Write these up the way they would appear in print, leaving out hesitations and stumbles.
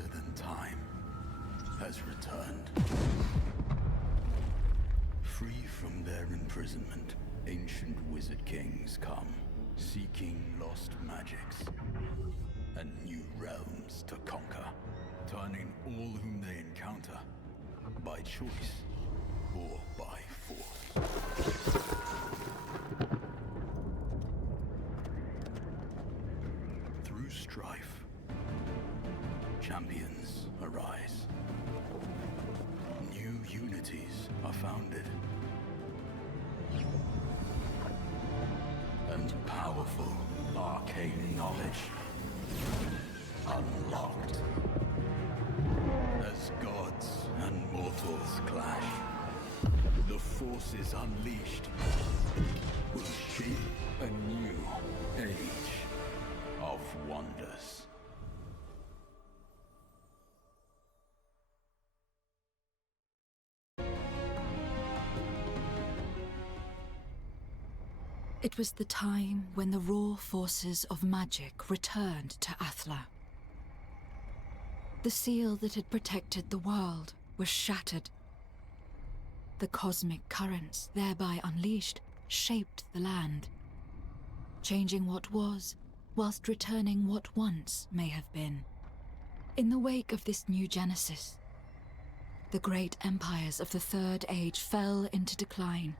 older than time, has returned. Free from their imprisonment, ancient wizard kings come, seeking lost magics and new realms to conquer, turning all whom they encounter, by choice or by force. Through strife, champions arise. New unities are founded. And powerful arcane knowledge unlocked. As gods and mortals clash, the forces unleashed will shape a new age of wonders. It was the time when the raw forces of magic returned to Athla. The seal that had protected the world was shattered. The cosmic currents thereby unleashed shaped the land, changing what was, whilst returning what once may have been. In the wake of this new genesis, the great empires of the Third Age fell into decline,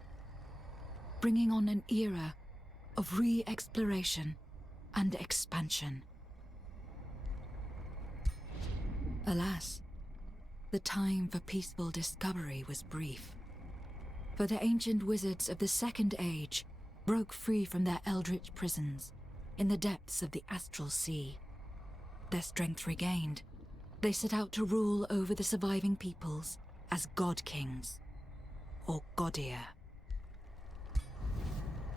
bringing on an era of re-exploration and expansion. Alas, the time for peaceful discovery was brief, for the ancient wizards of the Second Age broke free from their eldritch prisons in the depths of the astral sea. Their strength regained, they set out to rule over the surviving peoples as god kings, or godir.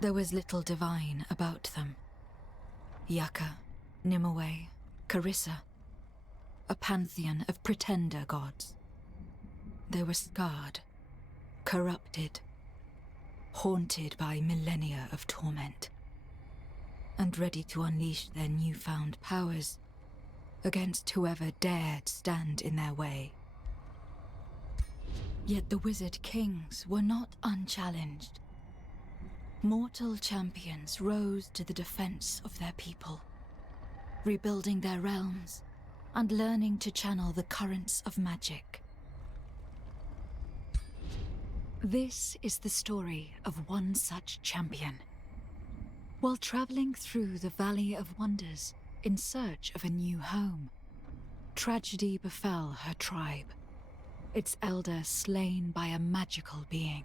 There was little divine about them. Yaka, Nimue, Carissa, a pantheon of pretender gods. They were scarred, corrupted, haunted by millennia of torment, and ready to unleash their newfound powers against whoever dared stand in their way. Yet the wizard kings were not unchallenged. Mortal champions rose to the defense of their people, rebuilding their realms and learning to channel the currents of magic. This is the story of one such champion. While traveling through the Valley of Wonders in search of a new home, tragedy befell her tribe, its elder slain by a magical being.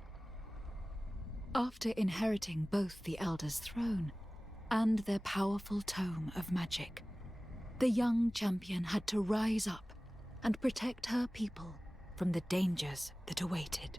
After inheriting both the Elder's throne and their powerful tome of magic, the young champion had to rise up and protect her people from the dangers that awaited.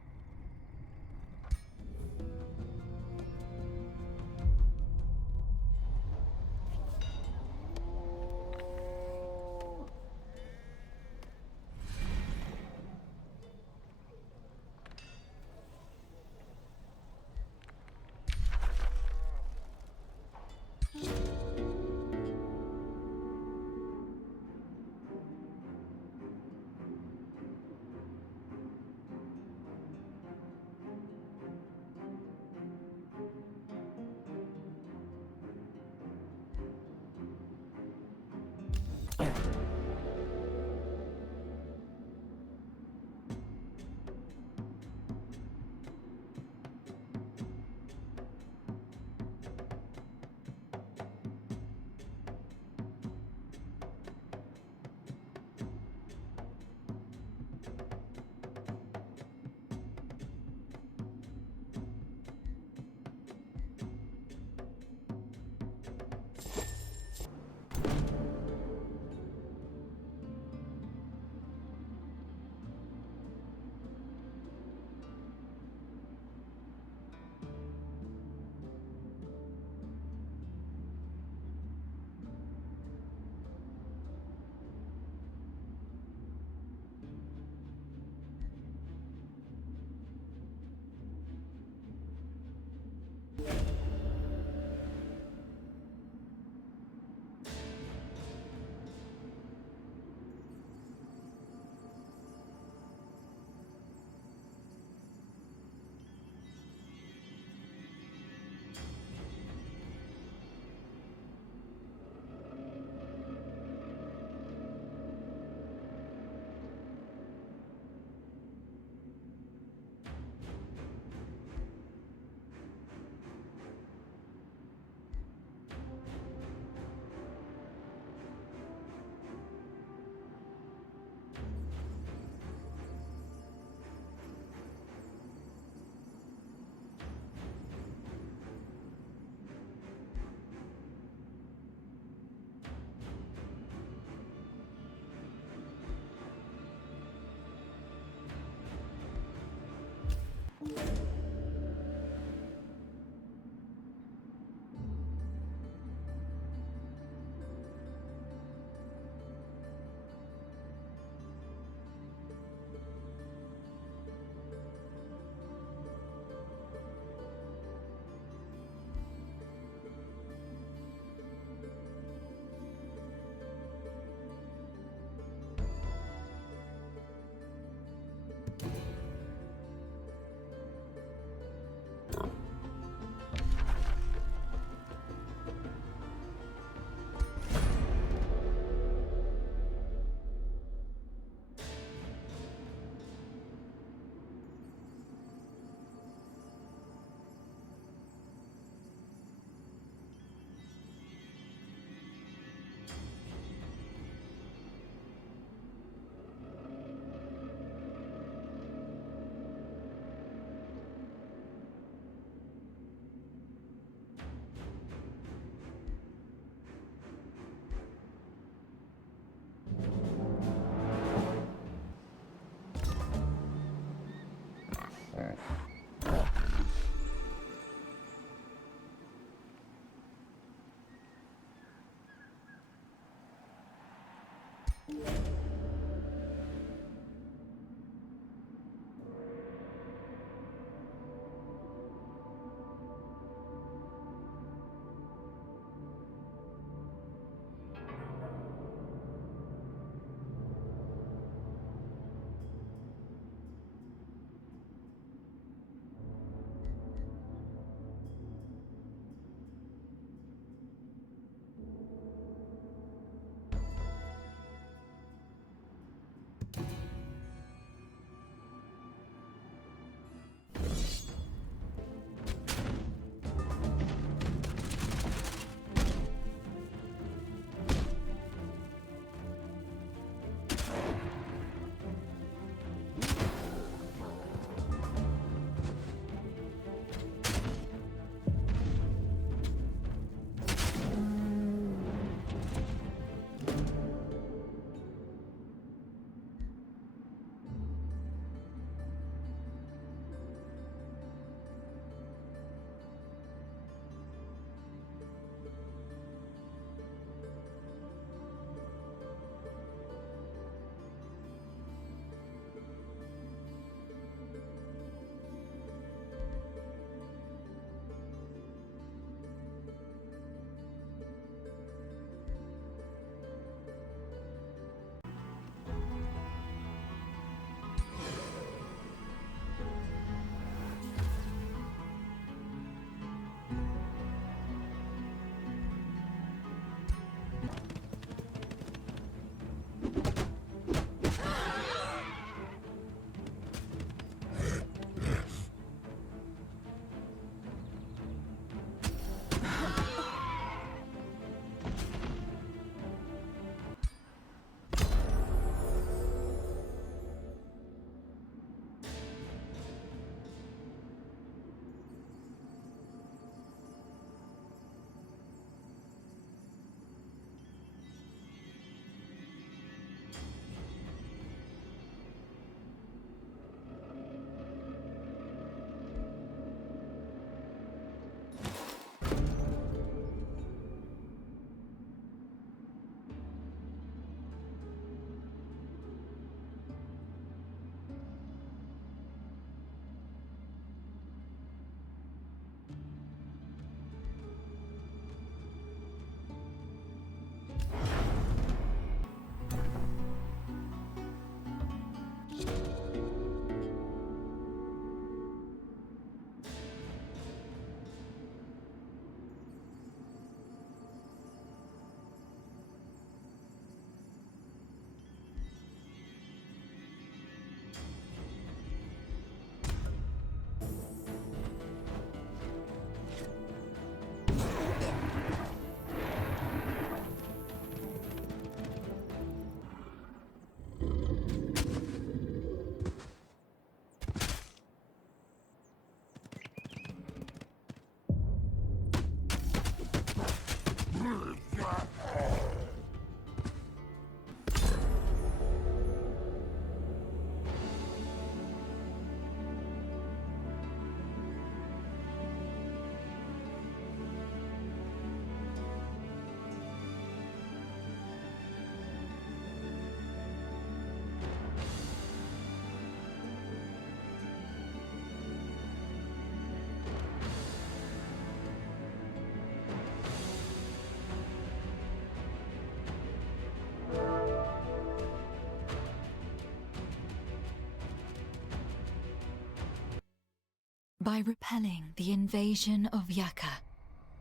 By repelling the invasion of Yaka,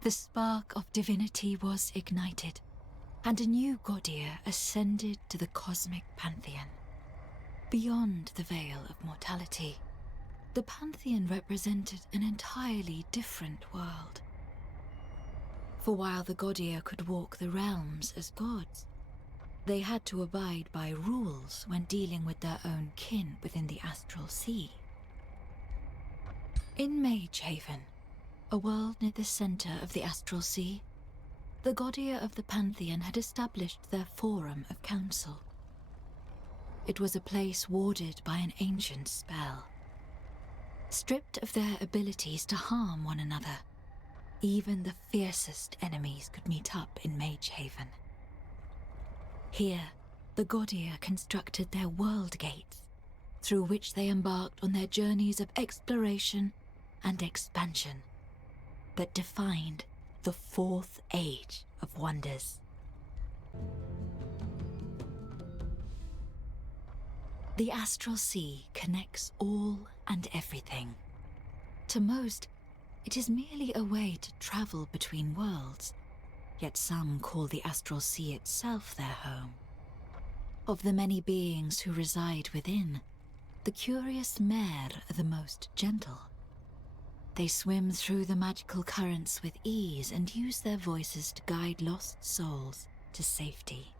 the spark of divinity was ignited, and a new Godia ascended to the cosmic pantheon. Beyond the veil of mortality, the pantheon represented an entirely different world. For while the Godia could walk the realms as gods, they had to abide by rules when dealing with their own kin within the astral sea. In Mage Haven, a world near the center of the astral sea, the Godia of the Pantheon had established their forum of council. It was a place warded by an ancient spell. Stripped of their abilities to harm one another, even the fiercest enemies could meet up in Mage Haven. Here, the Godia constructed their world gates, through which they embarked on their journeys of exploration and expansion that defined the Fourth Age of Wonders. The astral sea connects all and everything. To most, it is merely a way to travel between worlds, yet some call the astral sea itself their home. Of the many beings who reside within, the curious Mer are the most gentle. They swim through the magical currents with ease and use their voices to guide lost souls to safety.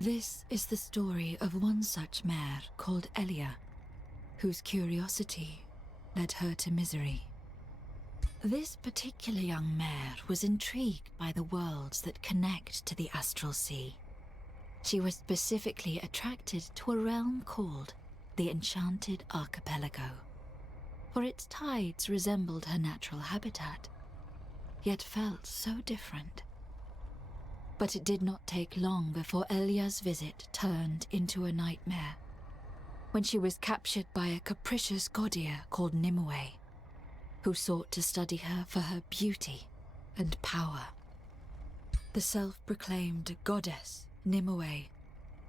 This is the story of one such Mer called Elia, whose curiosity led her to misery. This particular young Mer was intrigued by the worlds that connect to the astral sea. She was specifically attracted to a realm called the Enchanted Archipelago, for its tides resembled her natural habitat, yet felt so different. But it did not take long before Elia's visit turned into a nightmare, when she was captured by a capricious Godia called Nimue, who sought to study her for her beauty and power. The self-proclaimed goddess, Nimue,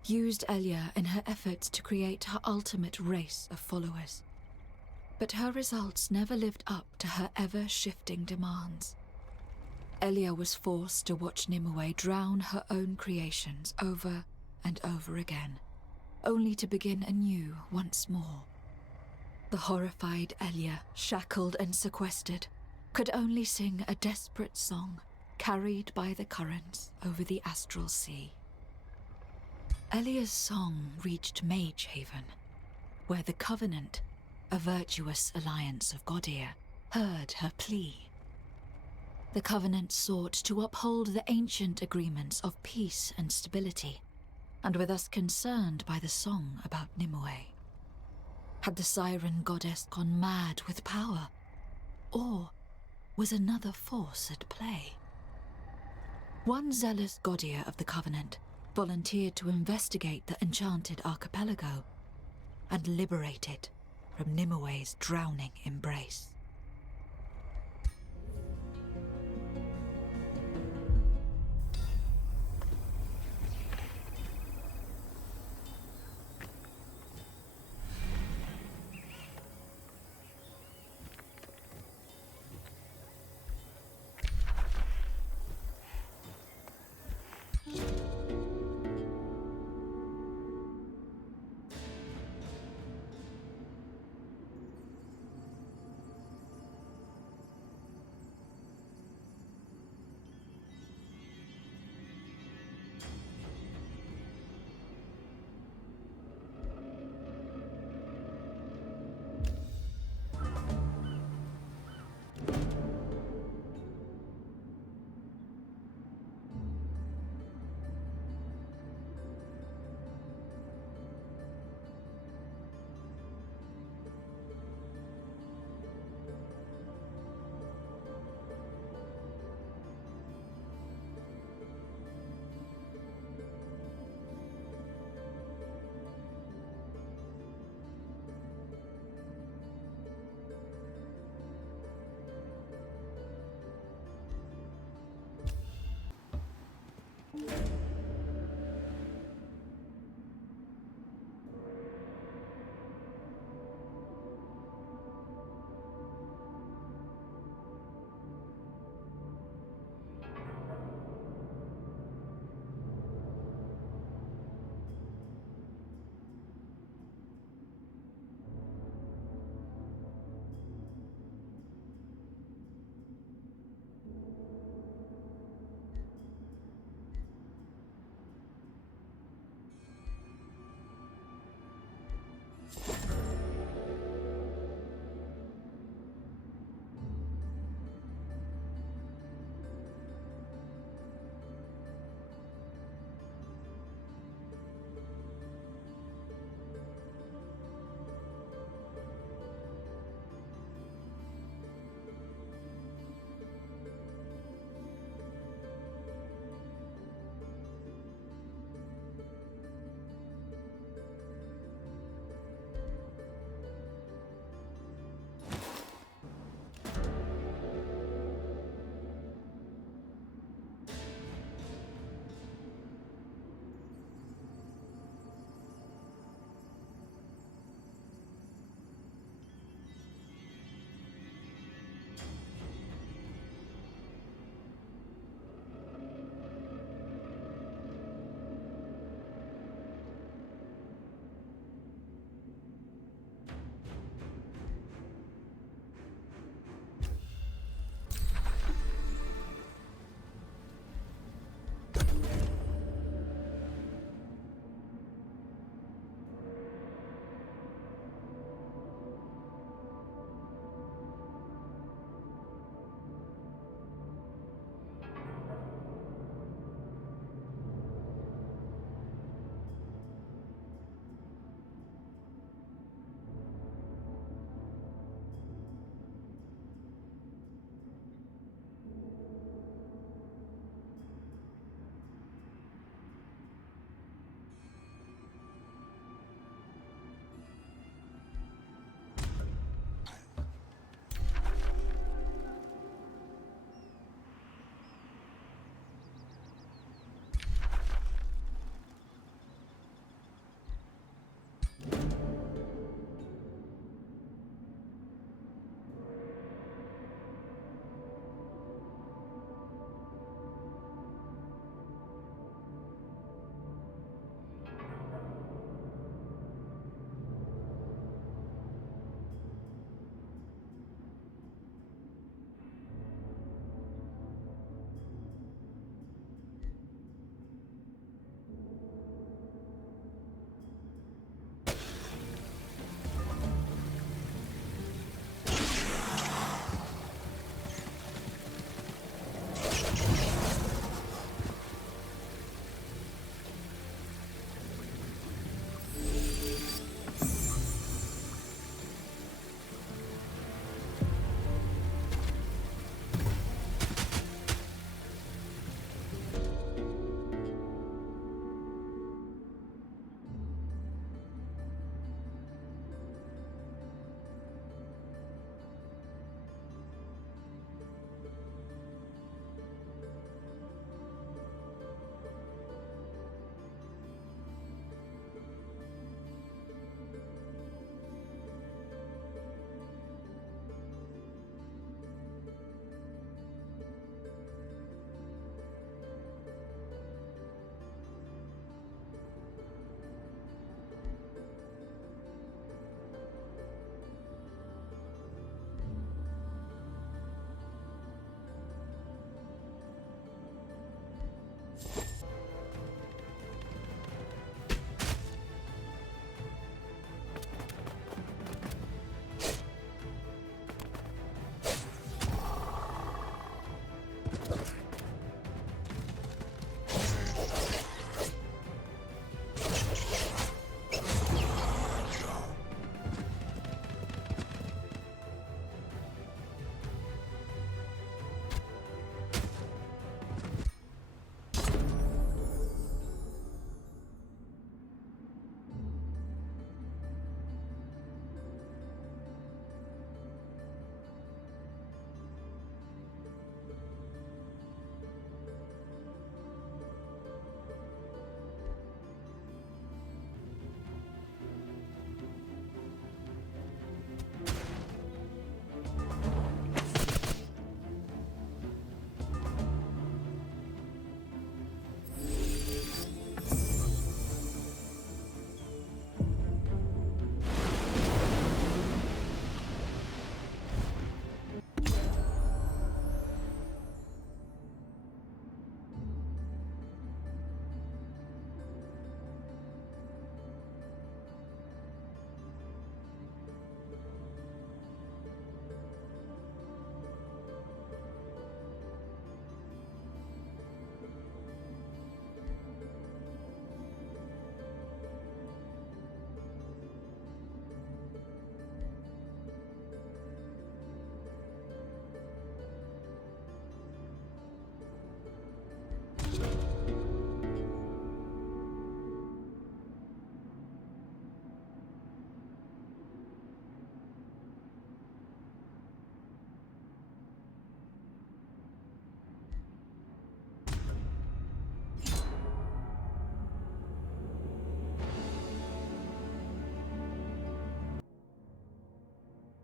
used Elia in her efforts to create her ultimate race of followers. But her results never lived up to her ever-shifting demands. Elia was forced to watch Nimue drown her own creations over and over again, only to begin anew once more. The horrified Elia, shackled and sequestered, could only sing a desperate song carried by the currents over the astral sea. Elia's song reached Mage Haven, where the Covenant, a virtuous alliance of Godia, heard her plea. The Covenant sought to uphold the ancient agreements of peace and stability, and were thus concerned by the song about Nimue. Had the siren goddess gone mad with power, or was another force at play? One zealous Godia of the Covenant volunteered to investigate the Enchanted Archipelago and liberate it from Nimue's drowning embrace.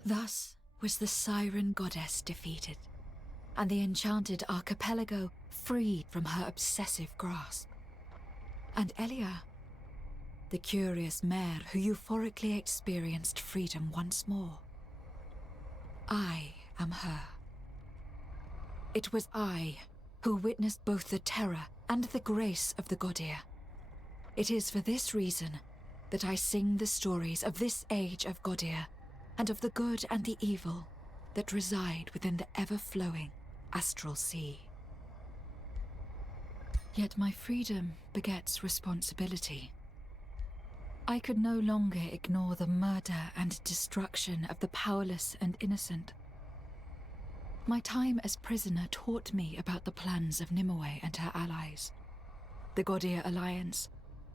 Thus was the Siren Goddess defeated, and the Enchanted Archipelago freed from her obsessive grasp. And Elia, the curious mare who euphorically experienced freedom once more. I am her. It was I who witnessed both the terror and the grace of the Godir. It is for this reason that I sing the stories of this age of Godir and of the good and the evil that reside within the ever-flowing astral sea. Yet my freedom begets responsibility. I could no longer ignore the murder and destruction of the powerless and innocent. My time as prisoner taught me about the plans of Nimue and her allies, the Godir Alliance,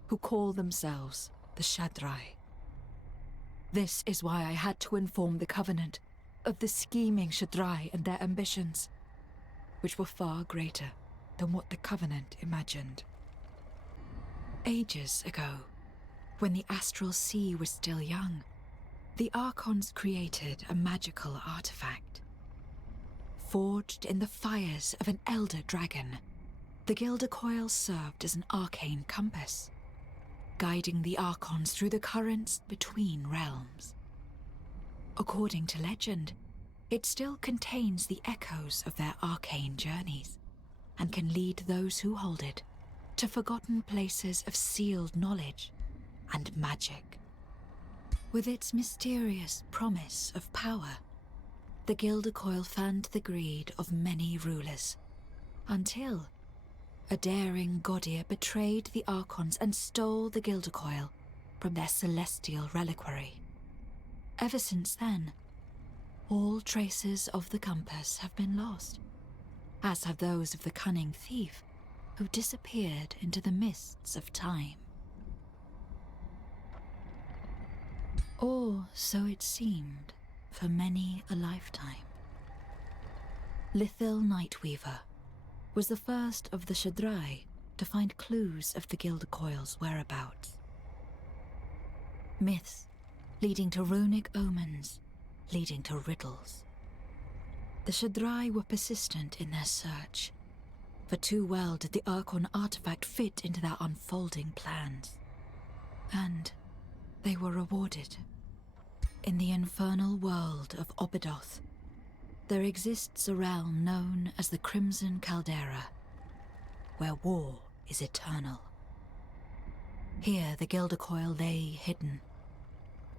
who call themselves the Shaddai. This is why I had to inform the Covenant of the scheming Shaddai and their ambitions, which were far greater than what the Covenant imagined. Ages ago, when the astral sea was still young, the Archons created a magical artifact. Forged in the fires of an elder dragon, the Gilder Coil served as an arcane compass, guiding the Archons through the currents between realms. According to legend, it still contains the echoes of their arcane journeys, and can lead those who hold it to forgotten places of sealed knowledge and magic. With its mysterious promise of power, the Gilder Coil fanned the greed of many rulers, until a daring Godir betrayed the Archons and stole the Gilder Coil from their celestial reliquary. Ever since then, all traces of the compass have been lost, as have those of the cunning thief who disappeared into the mists of time. Or so it seemed for many a lifetime. Lithil Nightweaver was the first of the Shaddai to find clues of the Gilder Coil's whereabouts. Myths leading to runic omens, leading to riddles. The Shaddai were persistent in their search, for too well did the Archon artifact fit into their unfolding plans. And they were rewarded. In the infernal world of Obidoth, there exists a realm known as the Crimson Caldera, where war is eternal. Here the Gilder Coil lay hidden,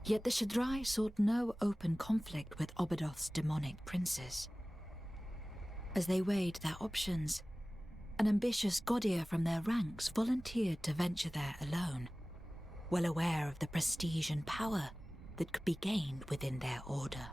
yet the Shaddai sought no open conflict with Obidoth's demonic princes. As they weighed their options, an ambitious Godir from their ranks volunteered to venture there alone, well aware of the prestige and power that could be gained within their order.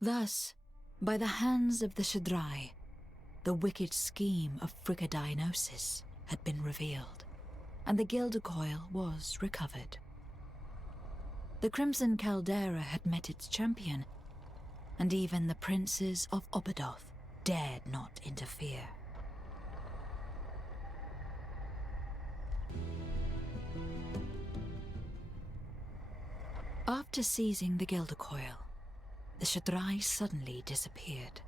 Thus, by the hands of the Shaddai, the wicked scheme of frigidinosis had been revealed, and the Gilder Coil was recovered. The Crimson Caldera had met its champion, and even the princes of Obadoth dared not interfere. After seizing the Gilder Coil, the Shaddai suddenly disappeared.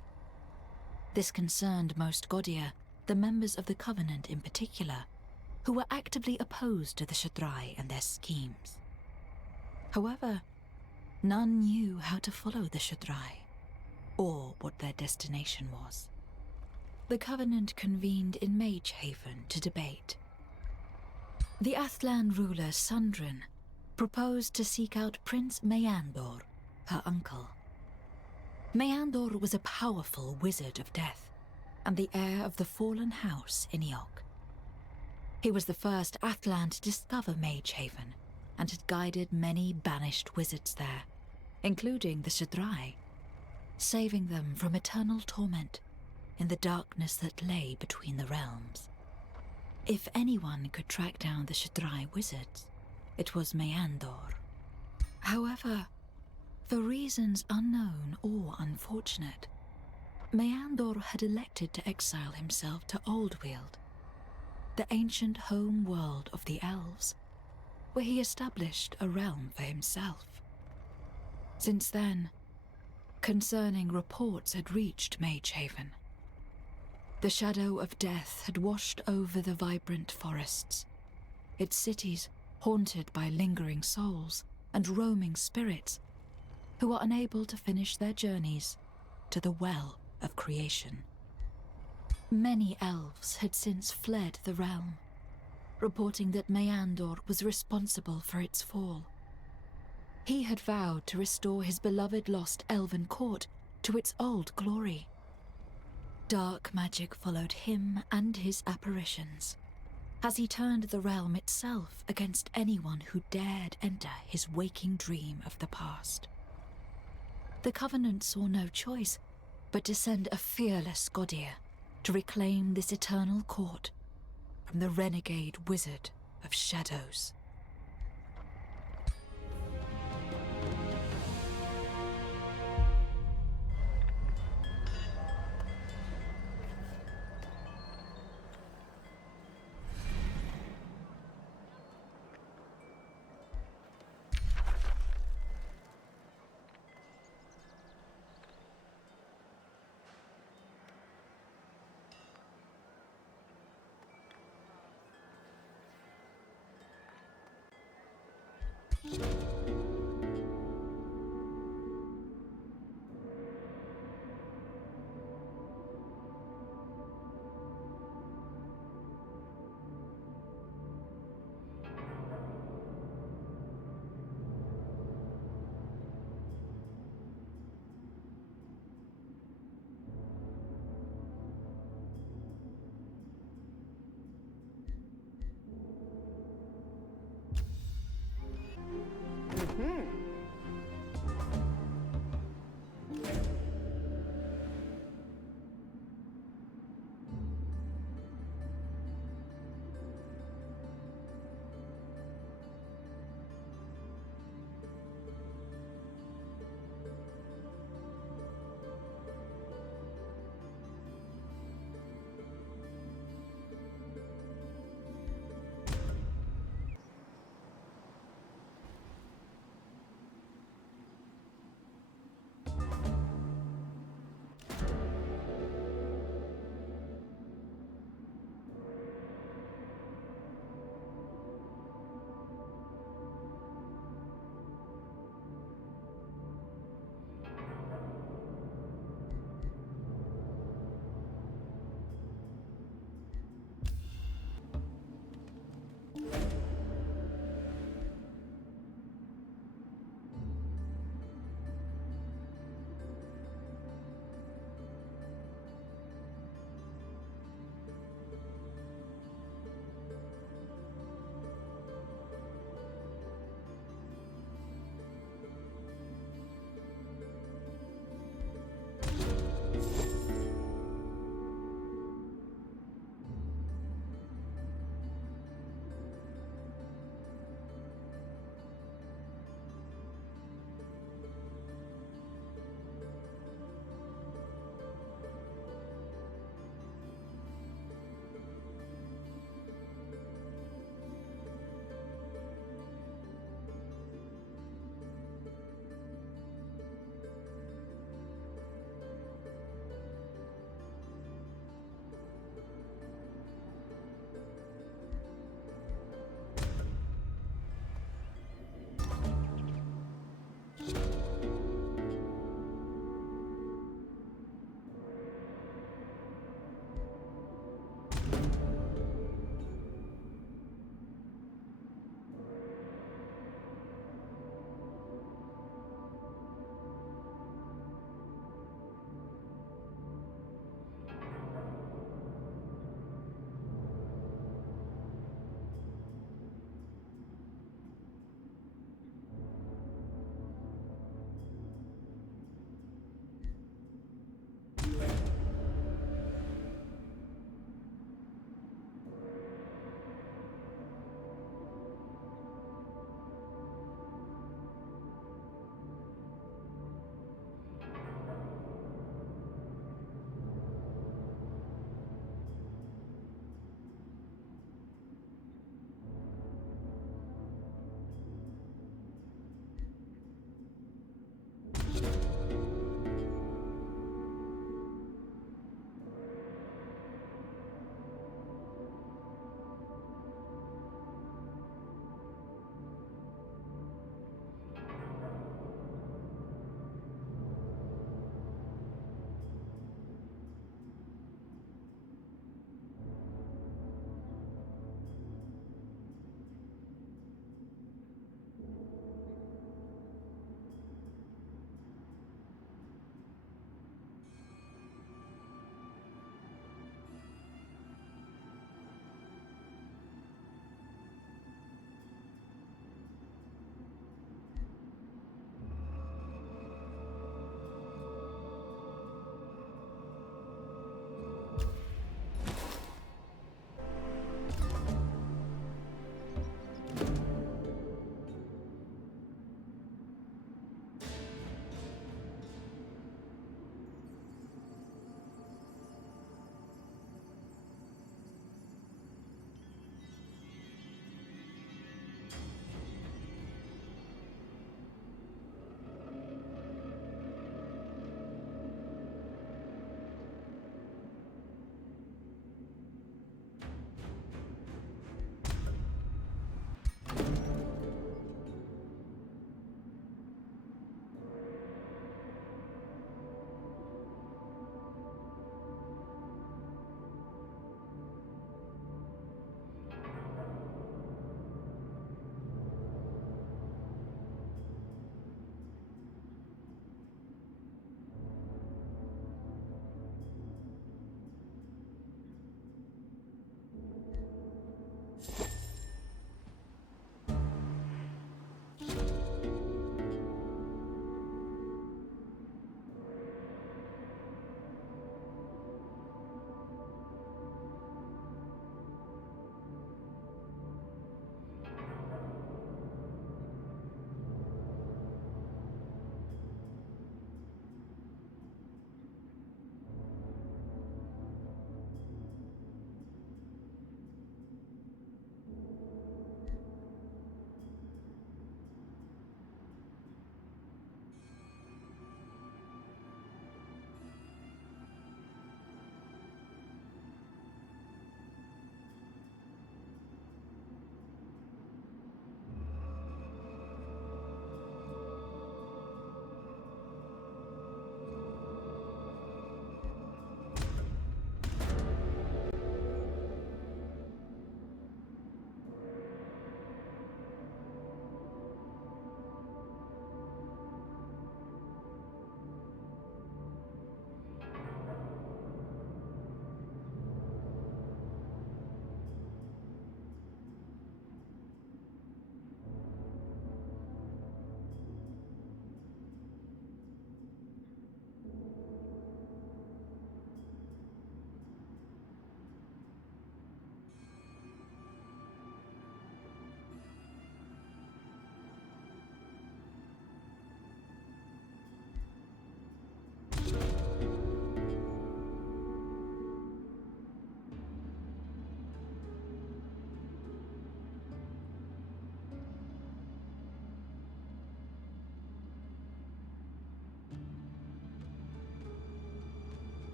This concerned most Godia, the members of the Covenant in particular, who were actively opposed to the Shaddai and their schemes. However, none knew how to follow the Shaddai, or what their destination was. The Covenant convened in Magehaven to debate. The Athlan ruler Sundrin proposed to seek out Prince Meandor, her uncle. Meandor was a powerful wizard of death, and the heir of the fallen house in Eok. He was the first Athlan to discover Magehaven, and had guided many banished wizards there, including the Shaddai, saving them from eternal torment in the darkness that lay between the realms. If anyone could track down the Shaddai wizards, it was Meandor. However, for reasons unknown or unfortunate, Meandor had elected to exile himself to Oldweald, the ancient home world of the elves, where he established a realm for himself. Since then, concerning reports had reached Magehaven. The shadow of death had washed over the vibrant forests, its cities haunted by lingering souls and roaming spirits who are unable to finish their journeys to the well of creation. Many elves had since fled the realm, reporting that Meandor was responsible for its fall. He had vowed to restore his beloved lost elven court to its old glory. Dark magic followed him and his apparitions, as he turned the realm itself against anyone who dared enter his waking dream of the past. The Covenant saw no choice but to send a fearless Godir to reclaim this eternal court from the renegade wizard of shadows.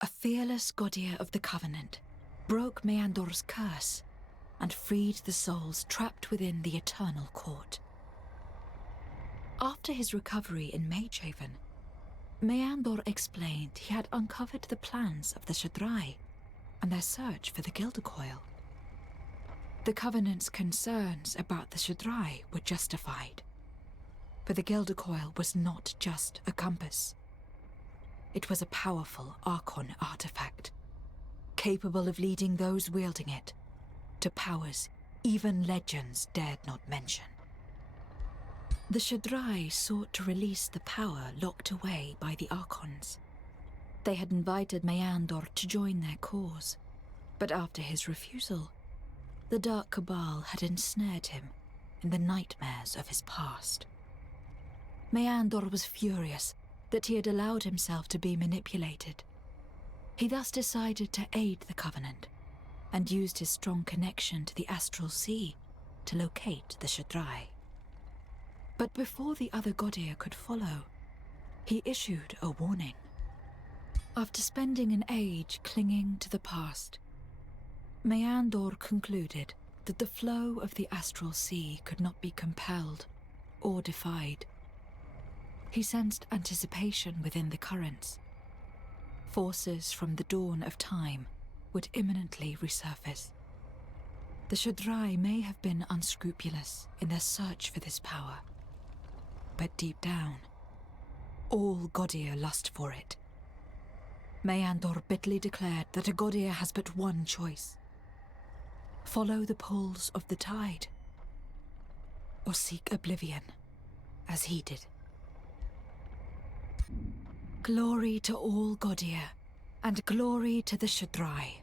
A fearless Gaudier of the Covenant broke Meandor's curse and freed the souls trapped within the Eternal Court. After his recovery in Magehaven, Meandor explained he had uncovered the plans of the Shaddai and their search for the Gildercoil. The Covenant's concerns about the Shaddai were justified, For the Gildercoil was not just a compass. It was a powerful Archon artifact, capable of leading those wielding it to powers even legends dared not mention. The Shaddai sought to release the power locked away by the Archons. They had invited Meandor to join their cause, but after his refusal, the Dark Cabal had ensnared him in the nightmares of his past. Meandor was furious that he had allowed himself to be manipulated. He thus decided to aid the Covenant and used his strong connection to the Astral Sea to locate the Shaddai. But before the other Godir could follow, he issued a warning. After spending an age clinging to the past, Meandor concluded that the flow of the Astral Sea could not be compelled or defied. He sensed anticipation within the currents. Forces from the dawn of time would imminently resurface. The Shaddai may have been unscrupulous in their search for this power, but deep down, all Godir lust for it. Meandor bitterly declared that a Godir has but one choice: follow the pulls of the tide, or seek oblivion, as he did. Glory to all Godir, and glory to the Shaddai.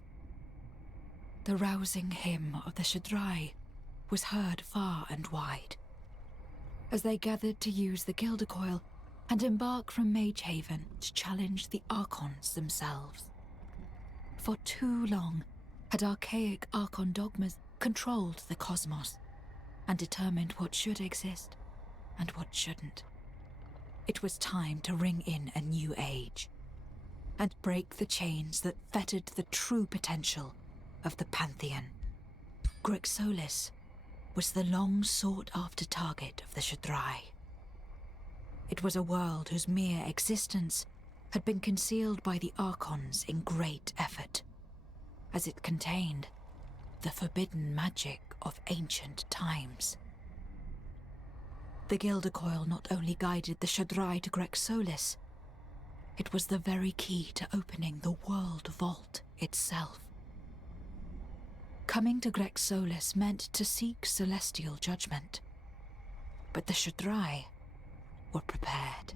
The rousing hymn of the Shaddai was heard far and wide, as they gathered to use the Gildercoil and embark from Magehaven to challenge the Archons themselves. For too long had archaic Archon dogmas controlled the cosmos and determined what should exist and what shouldn't. It was time to ring in a new age and break the chains that fettered the true potential of the Pantheon. Grexolis was the long-sought-after target of the Shaddai. It was a world whose mere existence had been concealed by the Archons in great effort, as it contained the forbidden magic of ancient times. The Gildercoil not only guided the Shaddai to Grexolis, it was the very key to opening the World Vault itself. Coming to Grexolis meant to seek celestial judgment, but the Shaddai were prepared.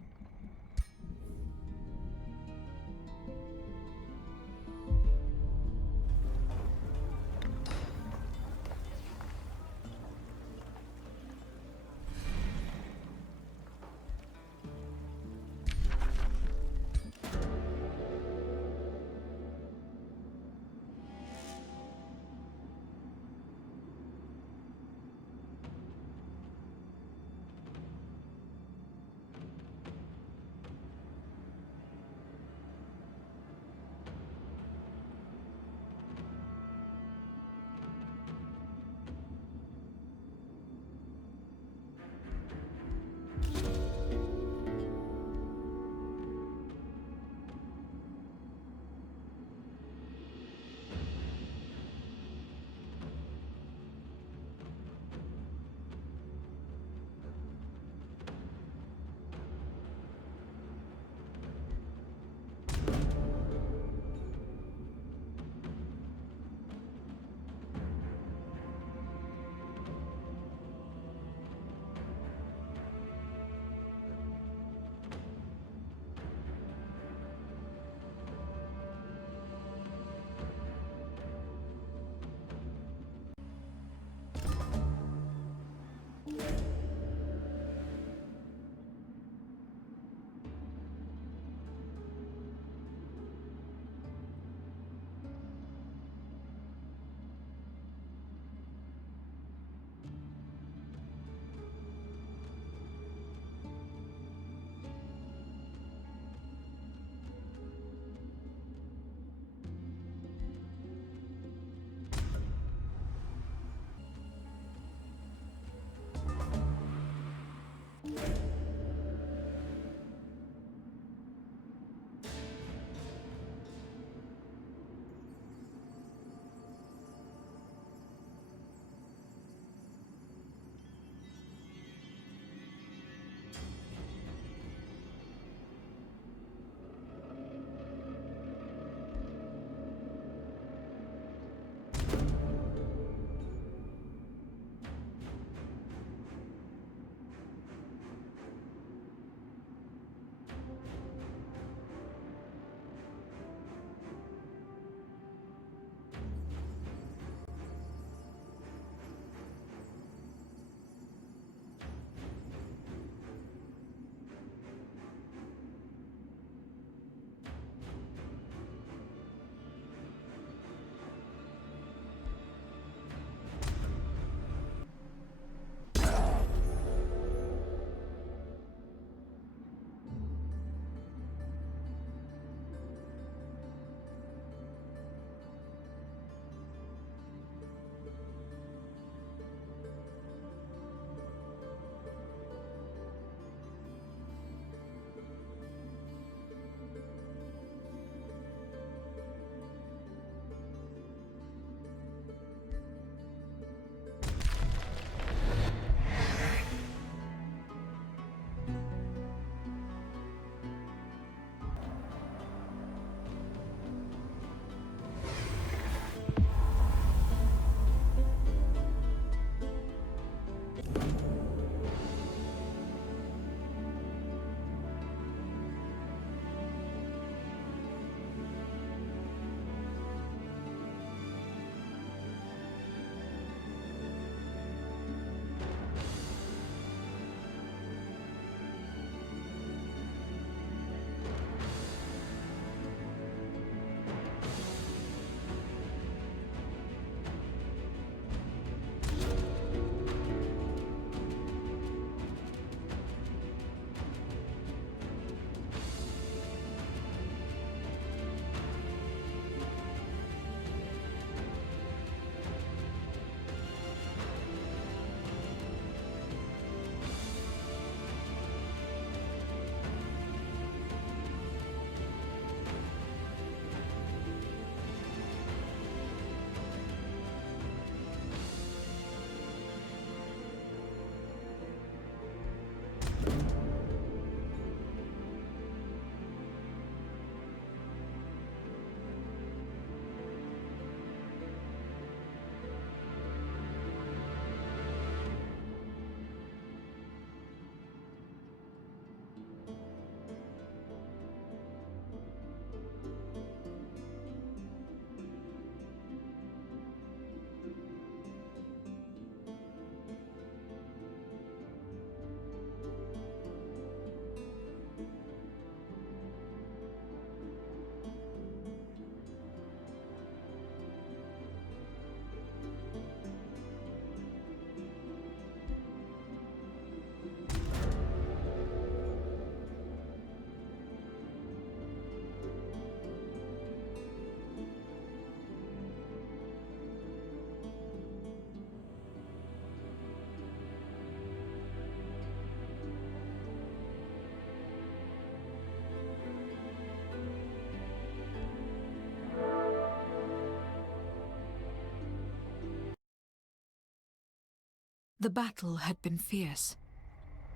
The battle had been fierce,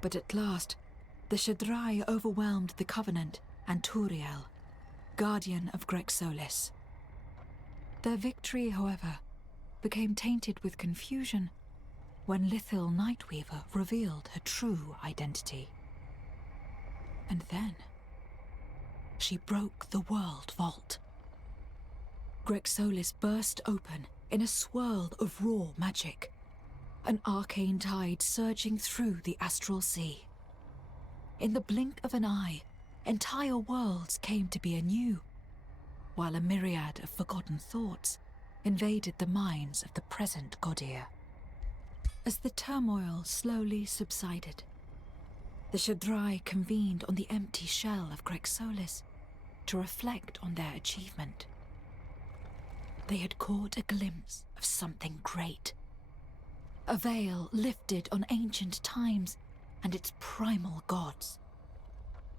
but at last, the Shaddai overwhelmed the Covenant and Turiel, guardian of Grexolis. Their victory, however, became tainted with confusion when Lithil Nightweaver revealed her true identity. And then, she broke the world vault. Grexolis burst open in a swirl of raw magic, an arcane tide surging through the astral sea. In the blink of an eye, entire worlds came to be anew, while a myriad of forgotten thoughts invaded the minds of the present Godir. As the turmoil slowly subsided, the Shaddai convened on the empty shell of Grexolis to reflect on their achievement. They had caught a glimpse of something great. A veil lifted on ancient times and its primal gods.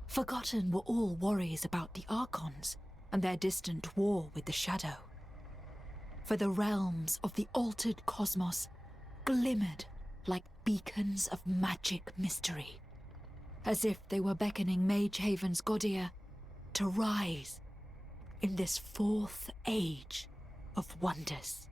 Forgotten were all worries about the Archons and their distant war with the Shadow. For the realms of the altered cosmos glimmered like beacons of magic mystery, as if they were beckoning Magehaven's Godir to rise in this fourth age of wonders.